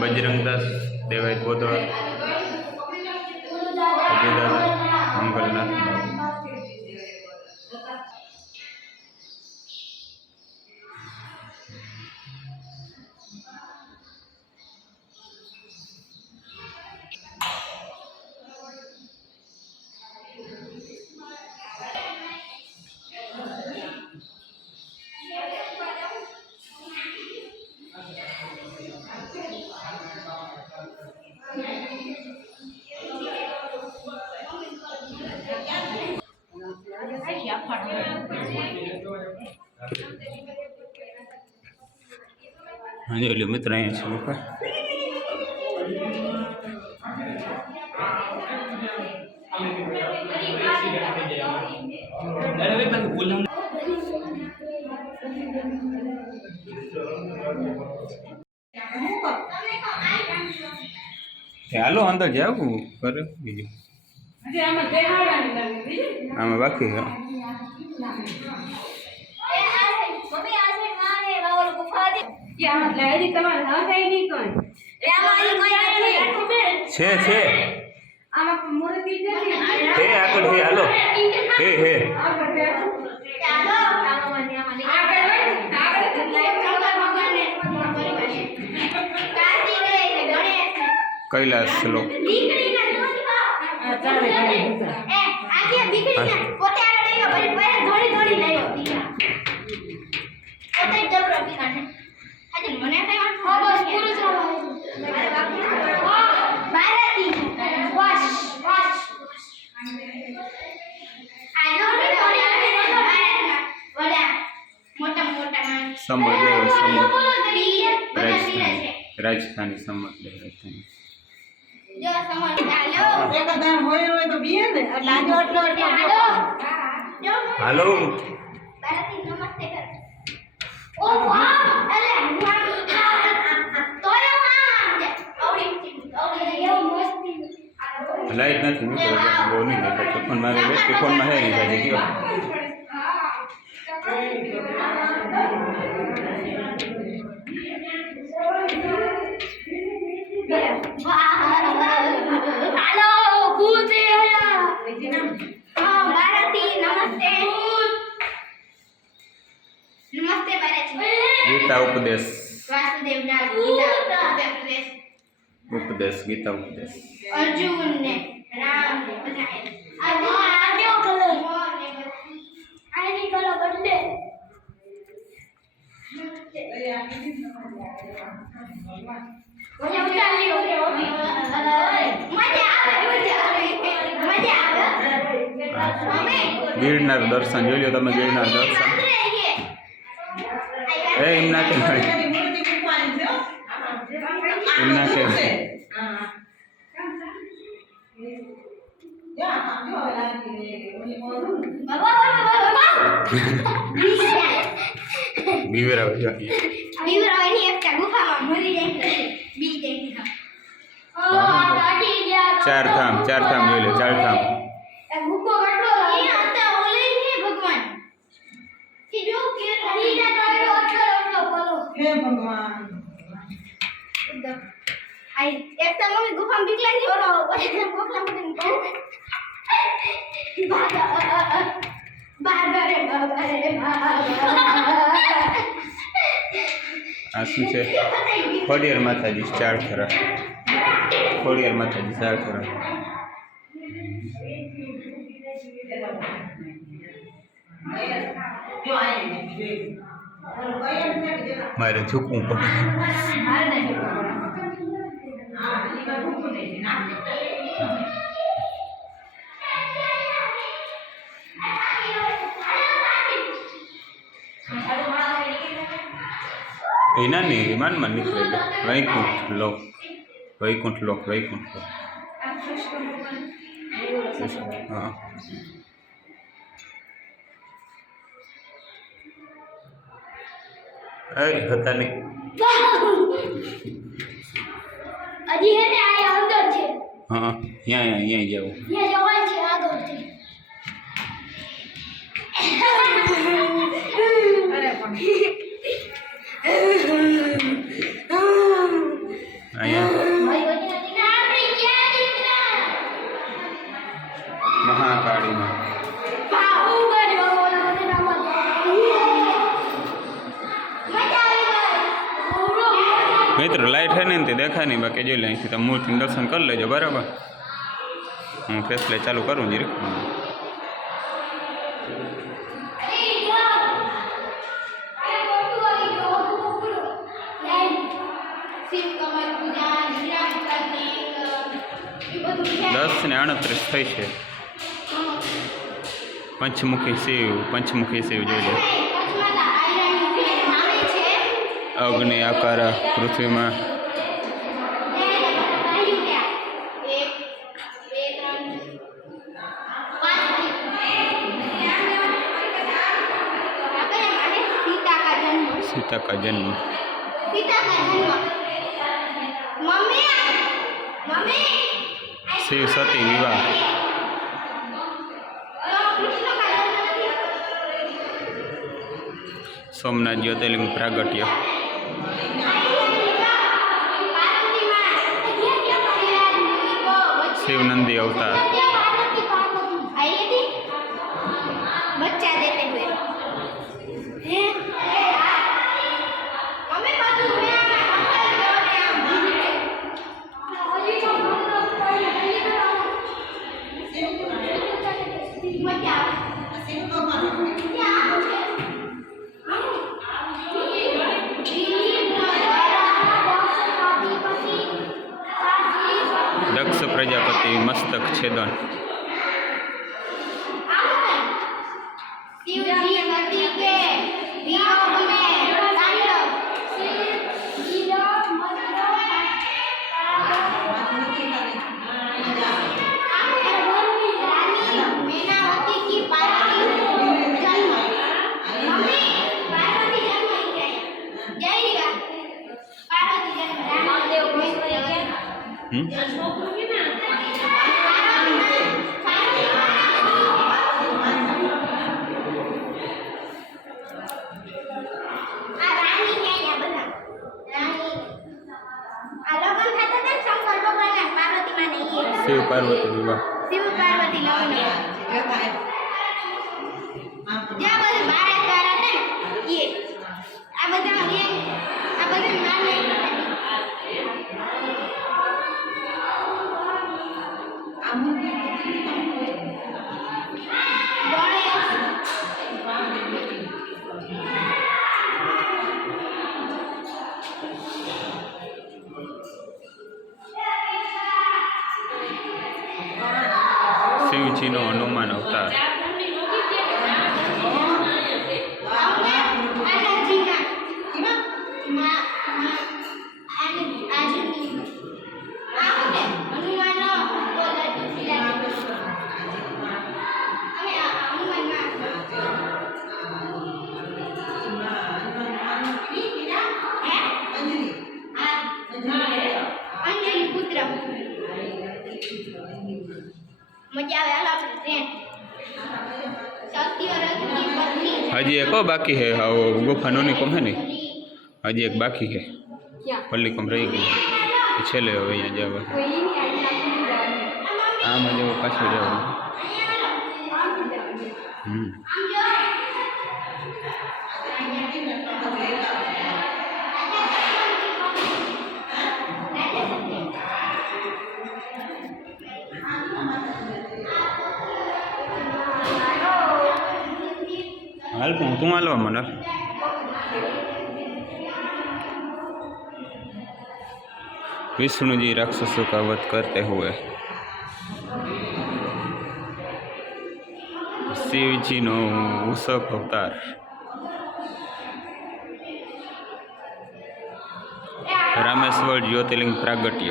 બજરંગદાસ દેવાય ગોદવા મંગલનાથ हाँ जी मित्र अँ हालो अंदर जाओ कर बीजू आम बाकी है हालो कैलाश लो राजस्थानी समझ राजस्थानी हेलो लाइट नहीं वो नहीं देखा फोन मारे फोन में है नहीं गीता उपदेश उपदेश गीता उपदेश अर्जुन ने राम ने बदले गिरनार दर्शन जो लो तब गिरनार दर्शन एमना चार धाम जो लो चार धाम एक तो मम्मी गुफा में बिकला नहीं हो रहा हो गुफा में आ शू है खोडियार माताजी चार थरा खोडियार माताजी चार थरा मारे झुकूं इना नहीं मन मन निकले वैकुंठ लोक वैकुंठ लोक वैकुंठ लोक हाँ अरे होता नहीं अजी है ने आया अंदर छे हाँ यहाँ जाओ यहाँ जवान छे आगळ छे अरे મિત્રો લાઇટ હે ને તે દેખાય નહીં, બાકી જોઈ લે અહીંથી તમે મૂર્તિનું દર્શન કરી લેજો. બરાબર, હું ફેસ લાઈટ ચાલુ કરું જ. દસ ને 38 થઈ છે. પંચમુખી શિવ જોજો. અગ્નિ આકાર પૃથ્વીમાં सीता का जन्म शिव सती विवाह सोमनाथ ज्योतिर्लिंग प्रागट्य शिव नंदी अवतार दक्ष प्रजापति मस्तक छेदन शिव पार्वती विवाह शिव पार्वती लग्न ज्યાં બધું બારા દ્વારા હતા ને એ આ બધા માને शिवजी नो हनुमान अवतार हजी एक और बाकी है। हाँ वो गुफा नोनी कम है नहीं, हजी एक बाकी है। पल्ली कम रही गई छेले हो अँ जाव आम जो पाछू जाव हाल तू हालवा मन विष्णु जी राक्षसों का वध करते हुए शिव जी नो वृषभ अवतार रामेश्वर ज्योतिर्लिंग प्रागट्य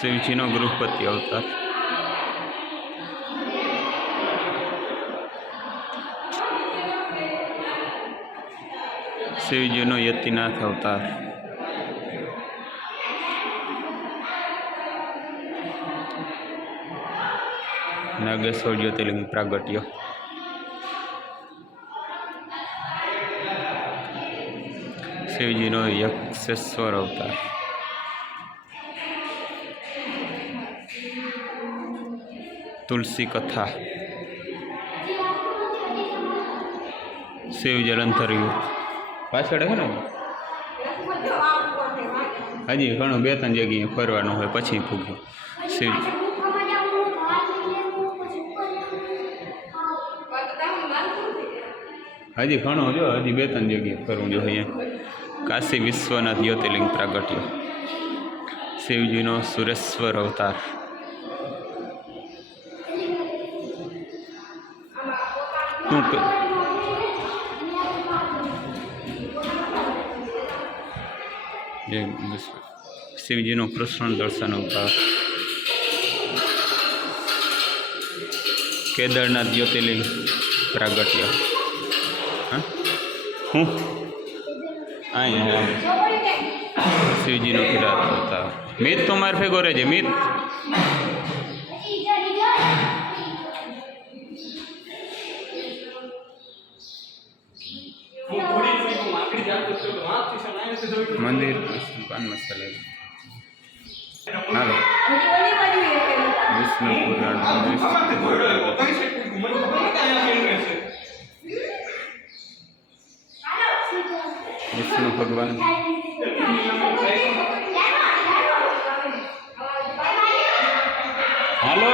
शिव जी नो गृहपति अवतार शिवजी नो यतिनाथ अवतार नागेश्वर ज्योतिर्लिंग प्रागट्य शिवजी नो यक्षेश्वर अवतार तुलसी कथा શિવ જલન થયું પાછળ હે ને હજી ઘણું 2-3 જગ્યાએ ફરવાનું હોય પછી પૂગ્યો શિવ હજી ઘણું જો હજી 2-3 જગ્યાએ ફરવું જો અહીંયા કાશી વિશ્વનાથ જ્યોતિર્લિંગ પ્રાગટ્ય શિવજીનો સુરેશ્વર અવતાર શિવજીનો કૃષ્ણ દર્શન અવતાર કેદારનાથ જ્યોતિર્લિંગ પ્રાગટ્ય હા હું અહીંયા શિવજીનો કિરાત અવતાર મિત તો માર ભેગો રહેજે મિત મંદિર પાન મસાલા હાલો વિષ્ણુ પુરાણ વિષ્ણુ ભગવાન હાલો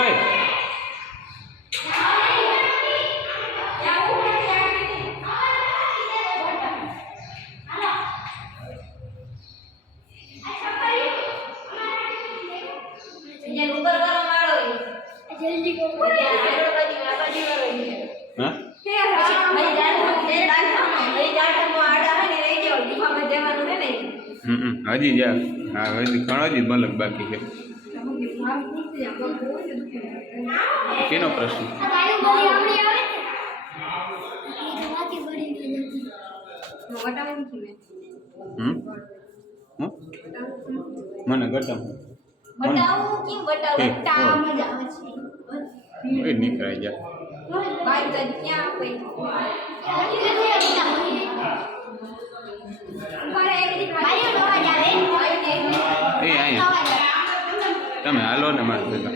હજી જા હા હજી ઘણો જ મલક બાકી છે કેનો પ્રશ્ન મને ગટા નીકળાઈ જા તમે હાલો ને મારે ભેગા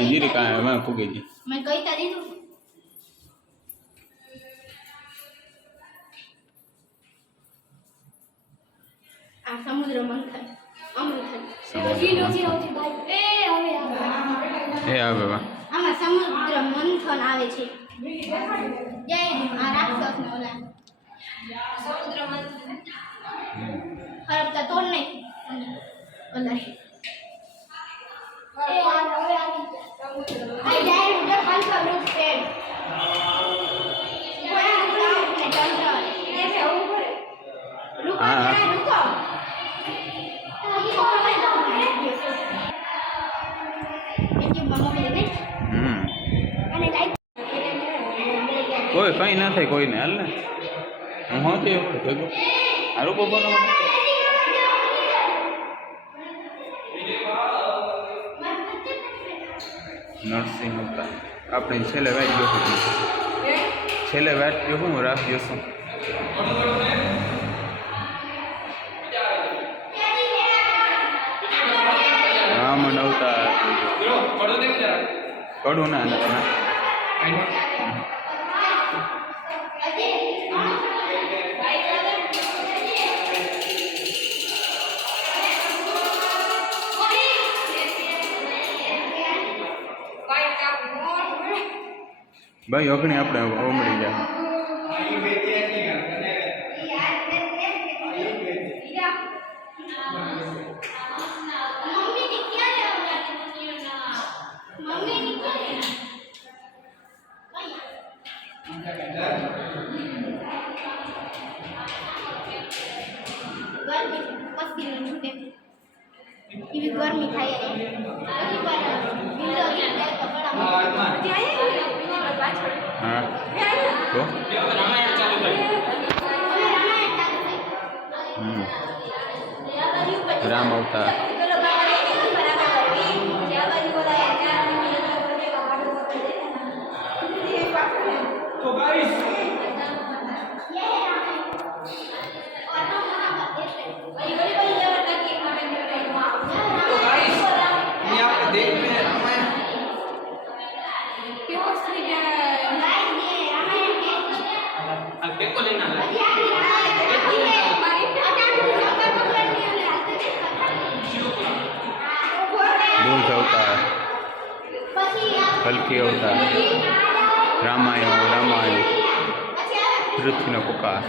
જીરી કાંઈ પૂગે જી મેં કઈ તારી આ સમુદ્ર મંથન એ આવે આમાં સમુદ્ર મંથન આવે છે જય આ રાક્ષસ નો ઓલા સમુદ્ર મંથન હરપતા તોડ નહીં ઓલા એ હવે આવી આ જાય ઉડે 500 રૂપ છે કોઈ કઈ ના થાય કોઈને હાલ ને હું હોતી એવું ભેગું સારું પપ્પા નરસિંહ અવતાર આપણે છેલ્લે વાટ ગયો છેલ્લે વાટ ગયો હું રાખ જશું રામન અવતાર કડું ના ભાઈ અગ્નિ આપણે ઓમડી જાય ગરમી થાય હા તો રામ અવતાર કલ્કી અવતાર, રામાયણ, પૃથ્વીનો પુકાર.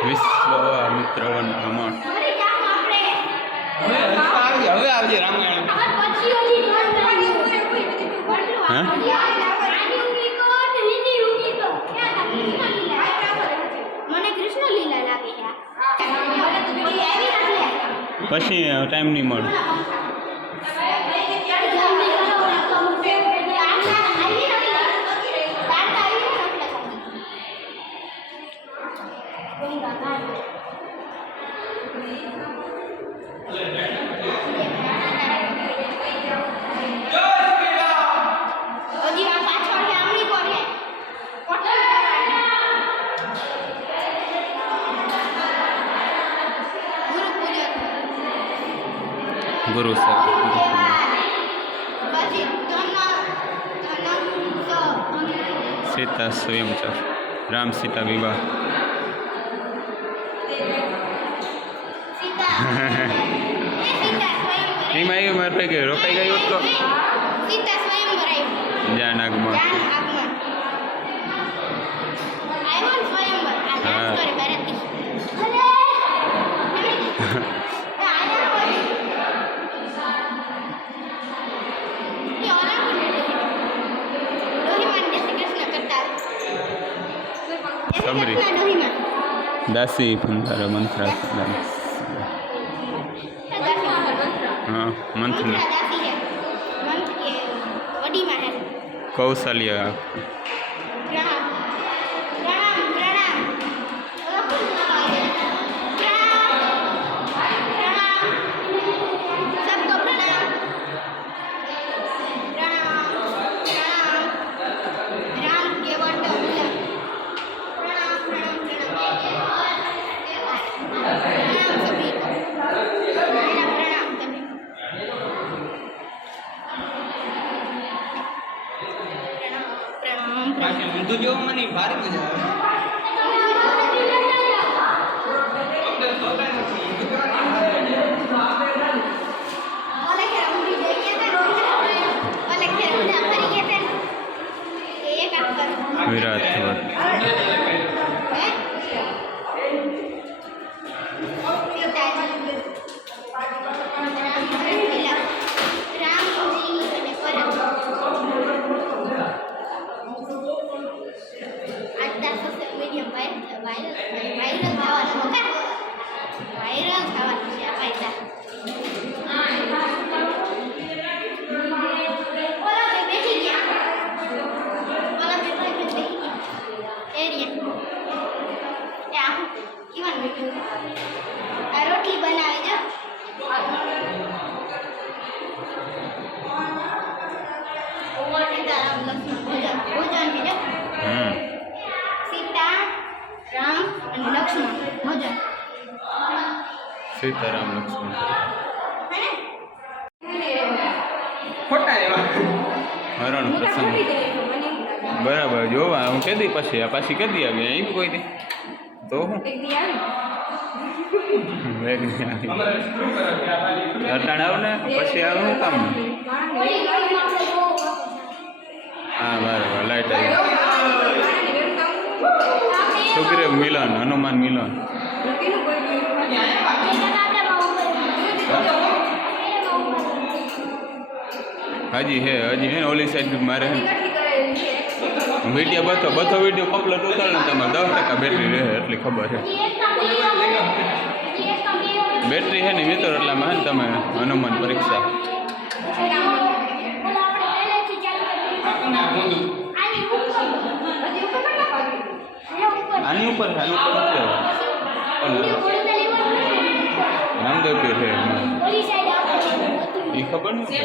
વિશ્વામિત્ર વન ભ્રમણ. હવે આવજે રામાયણ. હા મને કૃષ્ણ લીલા લાગે છે. પછી ટાઈમ નહીં મળે. ગુરુ સર સીતા સ્વયંચર, રામ સીતા વિવાહ. એમાં આવ્યું મારે પૈકી રોકાઈ ગયું તો જાન આગમન. સમરી દાસી ફંધારો મંથરા. हाँ मंथ में कौशल्या ઊંધું જોવા મને ભારે મજા આવે. વિરાટ રોટલી બનાવી દો. સીતા રામ અને લક્ષ્મણ ભોજન. સીતારામ લક્ષ્મણ ખોટા એવા હરણ પ્રસંગ. બરાબર જોવા હું કદી પછી પાછી કદી આવી અહીં કોઈ દી તો હું અટાણ આવ ને પછી આવે શું કામ. હા બરાબર લાઈટ આવી. સુગ્રીવ મિલન, હનુમાન મિલન. હજી હે ને ઓલી સાઈડ મારે વિડીયો બધો વિડીયો કમ્પ્લીટ ઉતાર ને તમારે 10% બેટરી રહે એટલી ખબર છે. બેટરી છે ને મિત્રો એટલામાં ને તમે હનુમાન પરીક્ષા આની ઉપર નામદેવ પીર છે ઓલી સાઈડ આપણે એ ખબર નથી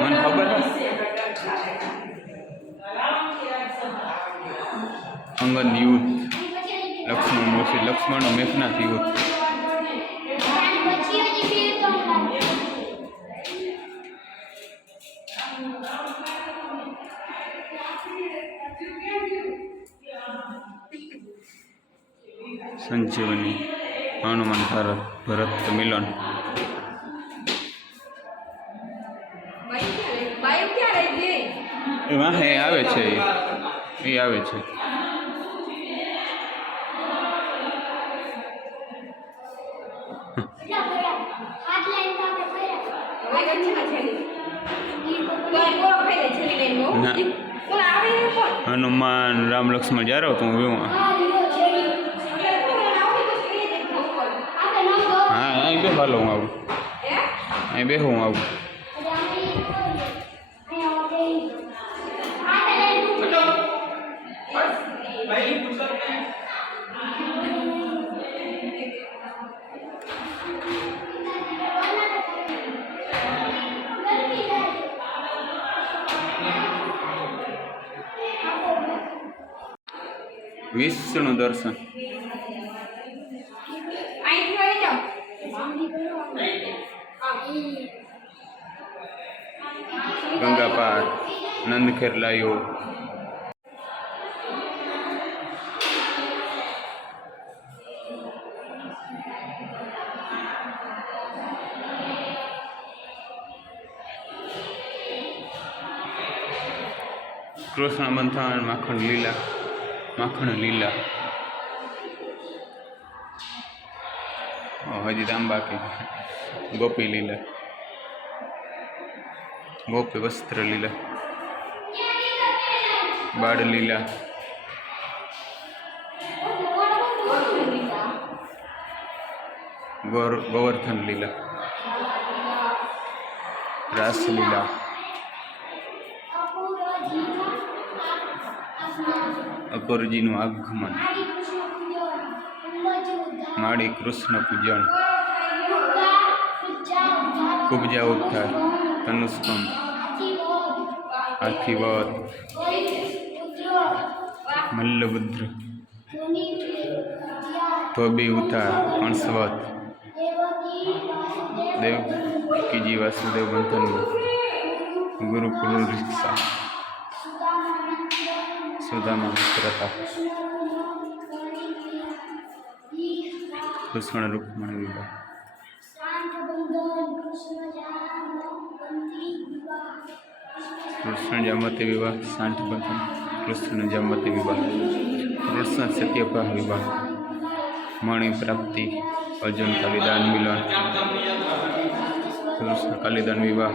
મને ખબર નથી અંગદ યુદ્ધ લક્ષ્મણ મેઘનાથ યુદ્ધ પછી હજી પીર તો સંજીવની હનુમાન ભરત મિલન એમાં હે આવે છે એ આવે છે હાથ લાઈન તો આપણે ના હનુમાન રામ લક્ષ્મણ જ્યારે તો હું એવું હા અહીં બે હાલો હું આવું અહીં બે હું આવું વિષ્ણુ દર્શન ગંગા પાર નંદખેર લાયો કૃષ્ણ બંધાણ માખણ લીલા હજી દામ બાકી ગોપી લીલા ગોપી વસ્ત્ર લીલા બાળ લીલા ગોવર્ધન લીલા રાસલીલા અપરજીનું આગમન માળી કૃષ્ણ પૂજન કુબજા ઉદ્ધાર તનુસ્કંદ હાથીવધ મલ્લભદ્ર ધોબી ઉદ્ધાર કંસવધ દેવકીજી વાસુદેવ બંધન ગુરુકુલ રીક્ષા સુદામા મિત્રતા કૃષ્ણ રૂકમણ વિવાહ કૃષ્ણ જામતી વિવાહ સાંઠ બંધન કૃષ્ણ જામતી વિવાહ કૃષ્ણ સત્યપાહ વિવાહ મણિ પ્રાપ્તિ અર્જુન કાલિદાન મિલન કૃષ્ણ કાલિદાન વિવાહ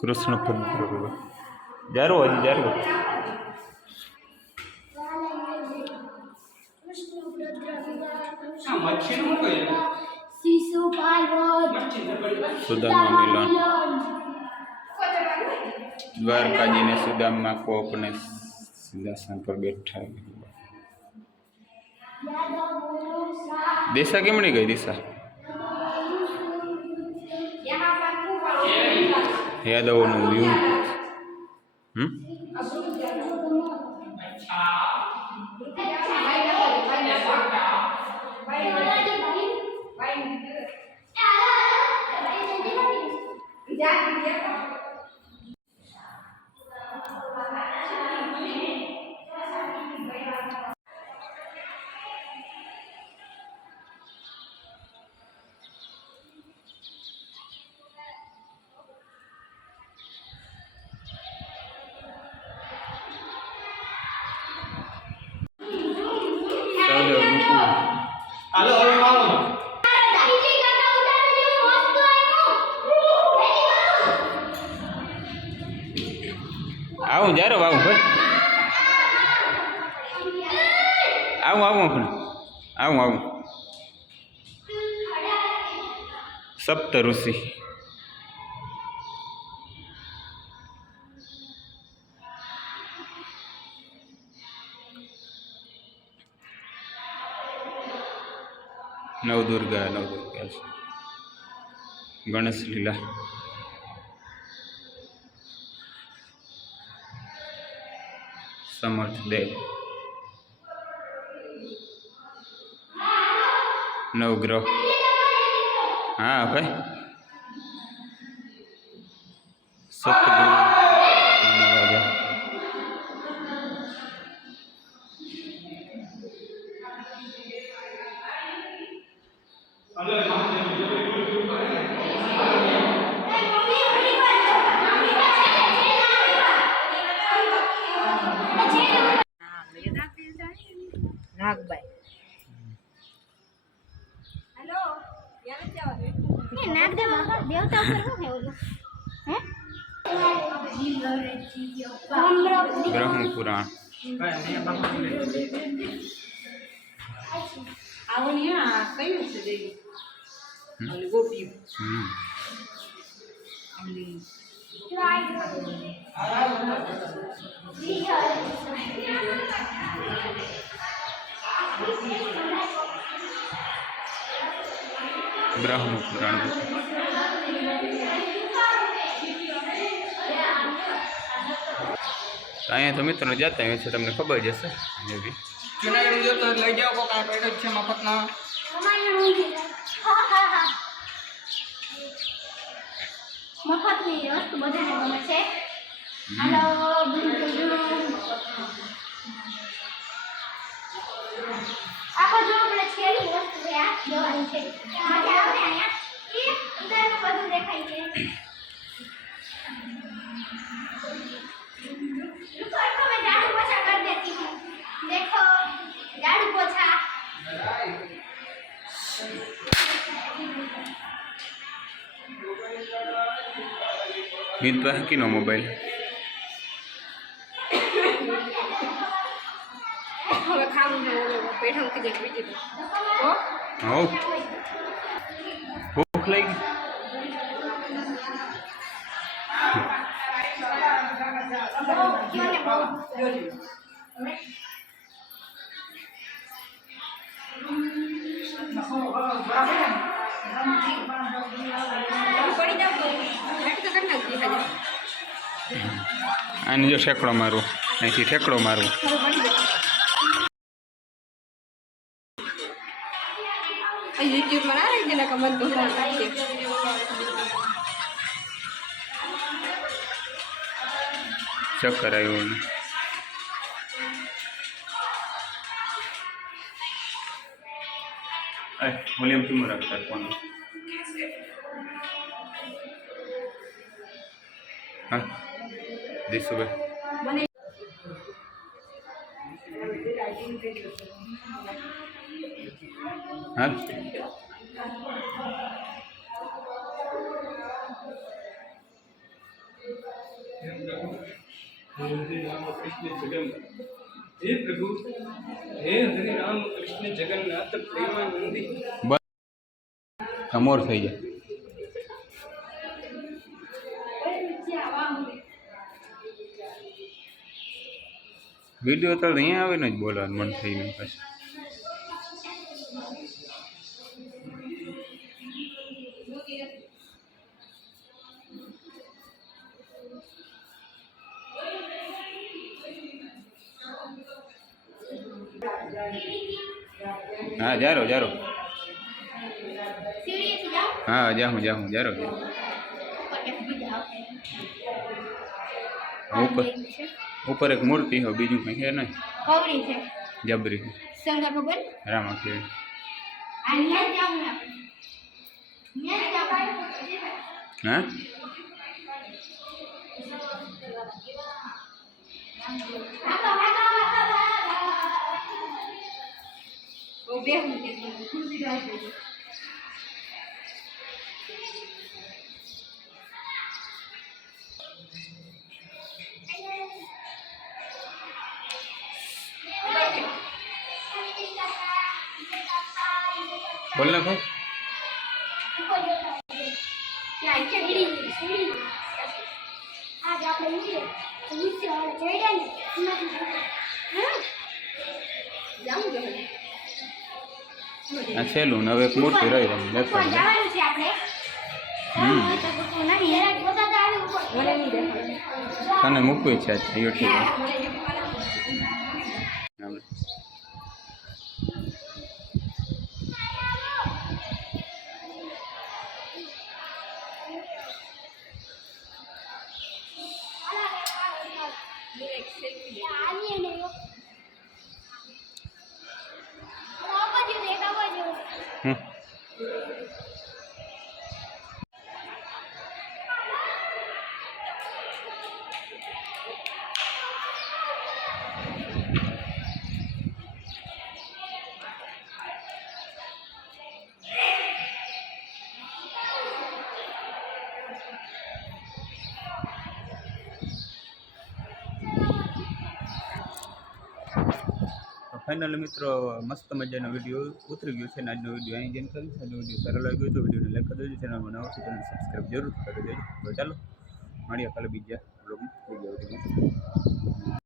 કૃષ્ણ ભદ્ર વિવાહ જારો હજી જારો સુદામા મિલન દ્વારકાજીને સુદામા કો अपने સિંહાસન પર બેઠા દિશા કેમણી ગઈ દિશા યાદવોનું યુદ્ધ હાલો હવે આવો આવું જારો આવું ભાઈ આવું પણ આવું સપ્ત ઋષિ નવદુર્ગા છે ગણેશ લીલા સમર્થ દેવ નવગ્રહ હા ભાઈ સતગુરુ નાગભાઈ દેવતા ઉપર શું છે ઓલું હે બ્રહ્મ પુરાણ આવું ને આ કયું છે દેવી ઓલી ગોપી ઓલી બ્રહ્મ પુરાણ અહીંયા તો મિત્રો જતા હોય છે તમને ખબર જ હશે એવી ચુનાડી જોતો લઈ જાઓ કોક આ પેડો છે મફતના મફતની વસ્તુ બધાને ગમે છે હાલો આખો જો આપણે છેલ્લી વસ્તુ છે આ દવાની છે મજા આવે અહીંયા કે અંદરનું બધું દેખાય છે रुको मैं झाड़ू पोछा कर देती हूँ देखो झाड़ू पोछा મીત પાસે કીનો મોબાઈલ હવે ખાવું ને પેઠા મૂકી દે બીજી તો હો ભૂખ લાગી આને જો ઠેકડો મારું અહીંથી ઠેકડો મારું યુટ્યુબમાં ના રહી જેના કમર તો ચક્કર આવ્યું વોલ્યુમ ધીમો રાખતા ફોન હા દીશુભાઈ હા हे प्रभु हे हरे राम कृष्ण जगन्नाथ प्रेमानंदी અમોર થઈ જાય વિડીયો તો અહીંયા આવીને જ બોલવાનું મન થઈને પછી હા જારો सीढ़ी जाओ હા જાઉં જારો ઉપર ઉપર એક મૂર્તિ હોય બીજું કંઈ છે નહીં कौड़ी છે જબરી शंकर भगवान રામાખી અહીંયા જાઉં ને અહીંયા જાઉં હા બહુ બે મૂકે ખુરશી રાખી બોલ ને ભાઈ. ત્યાં છે સીડી આજ આપણે નીચે વાળા ચડ્યા ને જાઉં જોઈએ આ છેલ્લું ને હવે એક મૂર્તિ રહી રમ દેખાય. જવાનું છે આપણે તને મૂકવી છે યુટ્યુબ. ફાઇનલી મિત્રો મસ્ત મજાનો વિડીયો ઉતરી ગયો છે અને આજનો વિડીયો અહીં જેમ કરી આજનો વિડીયો સારો લાગ્યો તો વિડીયોને લાઈક કરી દેજો, ચેનલમાં નવા છો ચેનલ સબસ્ક્રાઈબ જરૂર કરી દેજો. તો ચાલો મળીએ કાલે બીજા બ્લોગમાં.